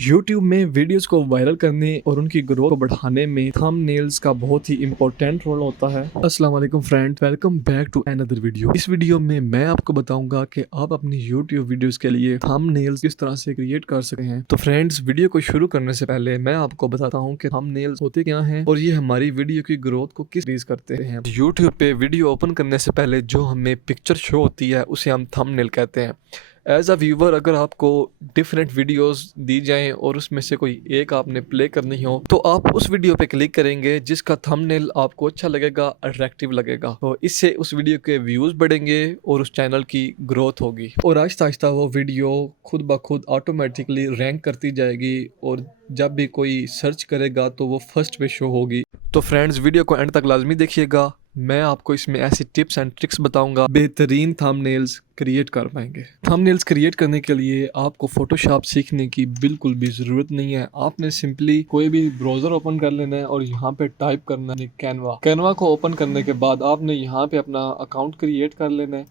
YouTube में videos को viral करने और उनकी ग्रोथ को बढ़ाने में थंबनेल्स का बहुत ही इंपॉर्टेंट रोल होता है। अस्सलाम वालेकुम friend, welcome back to another video. इस वीडियो में मैं आपको बताऊंगा कि आप अपनी YouTube वीडियोस के लिए थंबनेल्स किस तरह से क्रिएट कर सकते हैं। तो फ्रेंड्स, वीडियो को शुरू करने से पहले मैं आपको बताता हूँ कि थंबनेल्स होते क्या हैं और ये हमारी वीडियो की ग्रोथ को किस चीज करते हैं। YouTube पे वीडियो ओपन करने से पहले जो हमें पिक्चर शो होती है उसे हम थंबनेल कहते हैं। एज अ व्यूवर, अगर आपको डिफरेंट वीडियोस दी जाएं और उसमें से कोई एक आपने प्ले करनी हो तो आप उस वीडियो पे क्लिक करेंगे जिसका थंबनेल आपको अच्छा लगेगा, अट्रैक्टिव लगेगा। तो इससे उस वीडियो के व्यूज बढ़ेंगे और उस चैनल की ग्रोथ होगी और आहिस्ता आहिस्ता वो वीडियो खुद ब खुद ऑटोमेटिकली रैंक करती जाएगी और जब भी कोई सर्च करेगा तो वो फर्स्ट पे शो होगी। तो फ्रेंड्स, वीडियो को एंड तक लाजमी देखिएगा। मैं आपको इसमें ऐसी टिप्स एंड ट्रिक्स बताऊंगा बेहतरीन थंबनेल्स क्रिएट कर पाएंगे। थंबनेल्स क्रिएट करने के लिए आपको फोटोशॉप सीखने की बिल्कुल भी ज़रूरत नहीं है। आपने सिंपली कोई भी ब्राउज़र ओपन कर लेना है और यहाँ पे टाइप करना है कैनवा को ओपन करने के बाद आपने यहाँ पे अपना अकाउंट क्रिएट कर लेना है।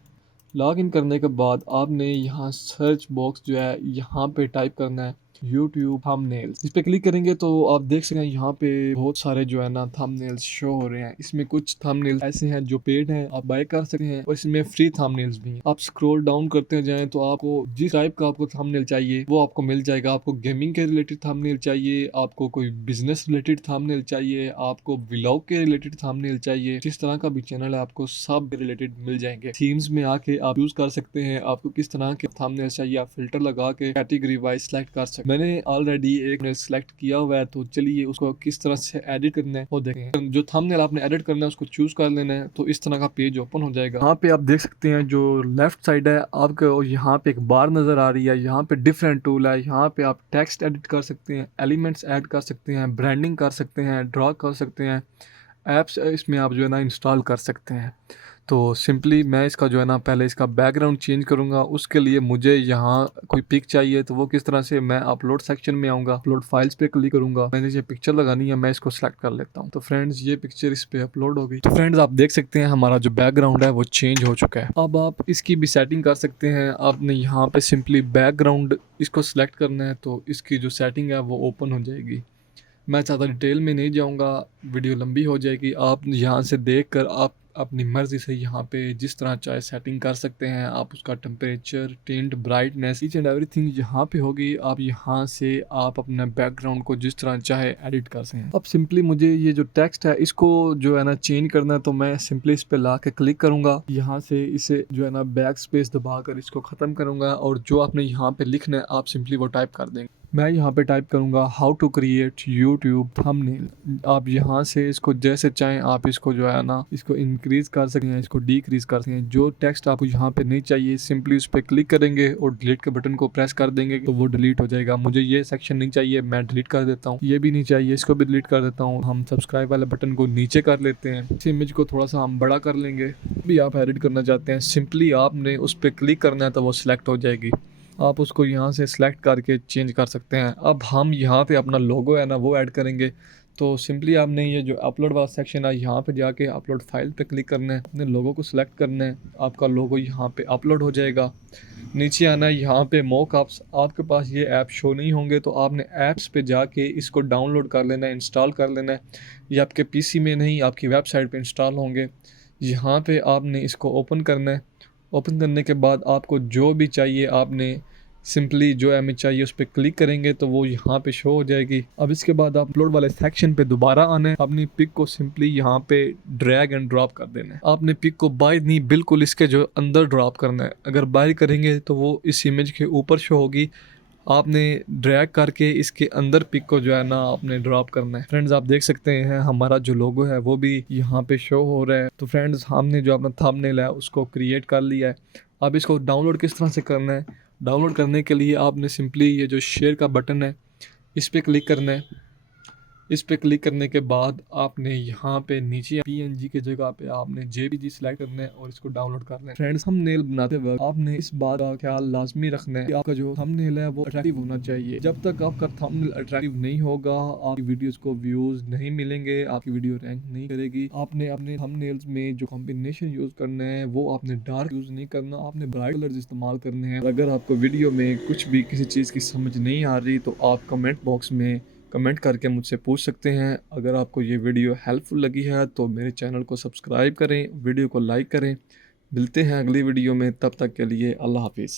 लॉग इन करने के बाद आपने यहाँ सर्च बॉक्स जो है यहाँ पे टाइप करना है YouTube थंबनेल्स। इस पे क्लिक करेंगे तो आप देख सकते हैं यहाँ पे बहुत सारे जो है ना थंबनेल्स शो हो रहे हैं। इसमें कुछ थंबनेल्स ऐसे हैं जो पेड हैं, आप बाय कर सकते हैं और इसमें फ्री थंबनेल्स भी हैं। आप स्क्रॉल डाउन करते जाएं तो आपको जिस टाइप का आपको थंबनेल चाहिए वो आपको मिल जाएगा। आपको गेमिंग के रिलेटेड थंबनेल चाहिए, आपको कोई बिजनेस रिलेटेड थंबनेल चाहिए, आपको व्लॉग के रिलेटेड थंबनेल चाहिए, जिस तरह का भी चैनल है आपको सब रिलेटेड मिल जाएंगे। थीम्स में आके आप यूज कर सकते हैं आपको किस तरह के थंबनेल चाहिए। आप फिल्टर लगा के कैटेगरी वाइज सेलेक्ट कर सकते हैं। मैंने ऑलरेडी एक सिलेक्ट किया हुआ है तो चलिए उसको किस तरह से एडिट करना है वो देखें। जो थंबनेल आपने एडिट करना है उसको चूज कर लेना है तो इस तरह का पेज ओपन हो जाएगा। यहाँ पे आप देख सकते हैं जो लेफ्ट साइड है आपको, यहाँ पे एक बार नजर आ रही है। यहाँ पे डिफरेंट टूल है, यहाँ पे आप टेक्स्ट एडिट कर सकते हैं, एलिमेंट्स ऐड कर सकते हैं, ब्रांडिंग कर सकते हैं, ड्रॉ कर सकते हैं, ऐप्स इसमें आप जो है ना इंस्टॉल कर सकते हैं। तो सिंपली मैं इसका जो है ना पहले इसका बैकग्राउंड चेंज करूँगा। उसके लिए मुझे यहाँ कोई पिक चाहिए तो वो किस तरह से, मैं अपलोड सेक्शन में आऊँगा, अपलोड फाइल्स पे क्लिक करूँगा। मैंने ये पिक्चर लगानी है, मैं इसको सेलेक्ट कर लेता हूँ। तो फ्रेंड्स, ये पिक्चर इस पे अपलोड हो गई। तो फ्रेंड्स, आप देख सकते हैं हमारा जो बैकग्राउंड है वो चेंज हो चुका है। अब आप इसकी भी सेटिंग कर सकते हैं। आपने यहाँ पे सिंपली बैकग्राउंड इसको सिलेक्ट करना है तो इसकी जो सेटिंग है वो ओपन हो जाएगी। मैं ज़्यादा डिटेल में नहीं जाऊंगा, वीडियो लंबी हो जाएगी। आप यहाँ से देखकर आप अपनी मर्ज़ी से यहाँ पे जिस तरह चाहे सेटिंग कर सकते हैं। आप उसका temperature, tint, brightness, each and everything यहाँ पे होगी। आप यहाँ से आप अपना बैकग्राउंड को जिस तरह चाहे एडिट कर सकते हैं। अब सिंपली मुझे ये जो टेक्स्ट है इसको जो है ना चेंज करना है तो मैं सिंपली इस पर ला के क्लिक करूँगा। यहाँ से इसे जो है ना बैक स्पेस दबा कर इसको ख़त्म करूँगा और जो आपने यहाँ पे लिखना है आप सिंपली वो टाइप कर देंगे। मैं यहाँ पे टाइप करूँगा how to create YouTube thumbnail. आप यहाँ से इसको जैसे चाहें आप इसको जो है ना इसको इंक्रीज कर सकते हैं, इसको डिक्रीज कर सकते हैं। जो टेक्स्ट आपको यहाँ पे नहीं चाहिए सिंपली उस पर क्लिक करेंगे और डिलीट के बटन को प्रेस कर देंगे तो वो डिलीट हो जाएगा। मुझे ये सेक्शन नहीं चाहिए, मैं डिलीट कर देता हूँ। ये भी नहीं चाहिए, इसको भी डिलीट कर देता हूँ। हम सब्सक्राइब वाले बटन को नीचे कर लेते हैं। इस इमेज को थोड़ा सा हम बड़ा कर लेंगे। भी आप एडिट करना चाहते हैं सिंपली आपने उस पर क्लिक करना है तो वो सिलेक्ट हो जाएगी। आप उसको यहाँ से सिलेक्ट करके चेंज कर सकते हैं। अब हम यहाँ पे अपना लोगो है ना वो ऐड करेंगे। तो सिंपली आपने ये जो अपलोड वाला सेक्शन है यहाँ पे जाके अपलोड फाइल पे क्लिक करना है, अपने लोगो को सिलेक्ट करना है। आपका लोगो यहाँ पे अपलोड हो जाएगा। नीचे आना है, यहाँ पे मॉकअप्स। आपके पास ये ऐप शो नहीं होंगे तो आपने ऐप्स पे जाके इसको डाउनलोड कर लेना है, इंस्टॉल कर लेना है। ये आपके पीसी में नहीं, आपकी वेबसाइट पे इंस्टॉल होंगे। यहाँ पे आपने इसको ओपन करना है। ओपन करने के बाद आपको जो भी चाहिए आपने सिंपली जो हमें चाहिए उस पर क्लिक करेंगे तो वो यहाँ पे शो हो जाएगी। अब इसके बाद आप अपलोड वाले सेक्शन पे दोबारा आना है। अपनी पिक को सिंपली यहाँ पे ड्रैग एंड ड्रॉप कर देना है। आपने पिक को बाहर नहीं, बिल्कुल इसके जो अंदर ड्रॉप करना है। अगर बाहर करेंगे तो वो इस इमेज के ऊपर शो होगी। आपने ड्रैग करके इसके अंदर पिक को जो है ना आपने ड्रॉप करना है। फ्रेंड्स, आप देख सकते हैं हमारा जो लोगो है वो भी यहाँ पे शो हो रहा है। तो फ्रेंड्स, हमने जो अपना थंबनेल है उसको क्रिएट कर लिया है। अब इसको डाउनलोड किस तरह से करना है? डाउनलोड करने के लिए आपने सिंपली ये जो शेयर का बटन है इस पर क्लिक करना है। इस पे क्लिक करने के बाद आपने यहाँ पे नीचे PNG की जगह पे आपने JPG सिलेक्ट करना है और इसको डाउनलोड करना है। फ्रेंड्स, थंबनेल बनाते वक्त आपने इस बात का ख्याल लाजमी रखना है कि आपका जो थंबनेल है वो अट्रैक्टिव होना चाहिए। जब तक आपका थंबनेल अट्रैक्टिव नहीं होगा, आपकी वीडियोस को व्यूज नहीं मिलेंगे, आपकी वीडियो रैंक नहीं करेगी। आपने अपने थंबनेल्स में जो कॉम्बिनेशन यूज करना है वो आपने डार्क यूज नहीं करना, आपने ब्राइट कलर्स इस्तेमाल करने हैं। अगर आपको वीडियो में कुछ भी किसी चीज़ की समझ नहीं आ रही तो आप कमेंट बॉक्स में कमेंट करके मुझसे पूछ सकते हैं। अगर आपको ये वीडियो हेल्पफुल लगी है तो मेरे चैनल को सब्सक्राइब करें, वीडियो को लाइक करें। मिलते हैं अगली वीडियो में, तब तक के लिए अल्लाह हाफिज़।